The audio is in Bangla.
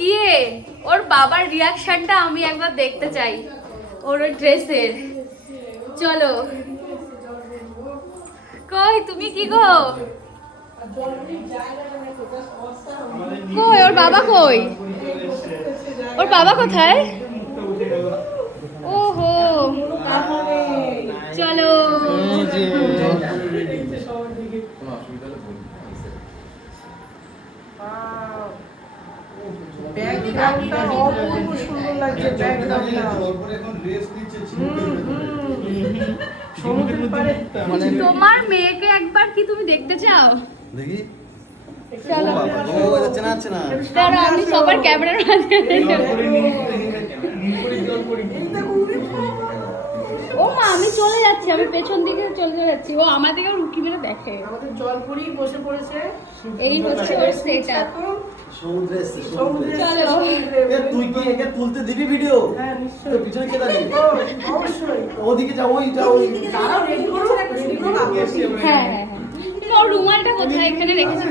গিয়ে ওর বাবার রিয়াকশনটা আমি একবার দেখতে চাই ওর ড্রেসের। চলো। কই তুমি কি গো? কই ওর বাবা? কই ওর বাবা? কোথায়? ওহো চলো। তোমার মেয়েকে একবার কি তুমি দেখতে চাও? দেখি। চলো। ও এটা চেনা আছে না। দাঁড়াও আমি সবার ক্যামেরার মাঝখানে। ও মা আমি চলে যাচ্ছি, আমি পেছন দিকে চলে যাচ্ছি। ও আমার দিকে রুকি মেরে দেখে। আমাদের জলপুরি বসে পড়েছে। এই হচ্ছে ওর সেটআপ। সমুদ্রে এসছে, সমুদ্রে। চলো। এ তুই কি একে তুলতে দিবি ভিডিও? হ্যাঁ নিশ্চয়ই। তো পিছনে কে দাঁড়িয়ে? অবশ্যই। ওদিকে যাও, ওই যাও, ওই। দাঁড়াও, রেডি করো, রেডি করো। হ্যাঁ হ্যাঁ হ্যাঁ। ওর রুমালটা কোথায়? এখানে রেখেছি।